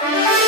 Bye.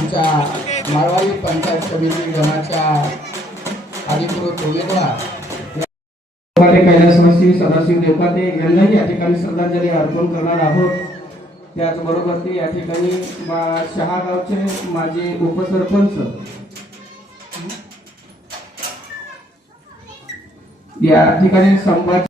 आमच्या मारवाडी पंचायत समिती गणाच्या अधिकृत उमेदवार. देवपाते कैलासवासी सदाशिव देवपाते यांनाही या ठिकाणी श्रद्धांजली अर्पण करणार आहोत. त्याचबरोबर ते या ठिकाणी मा- शहागावचे माझे उपसरपंच. या ठिकाणी संभाजी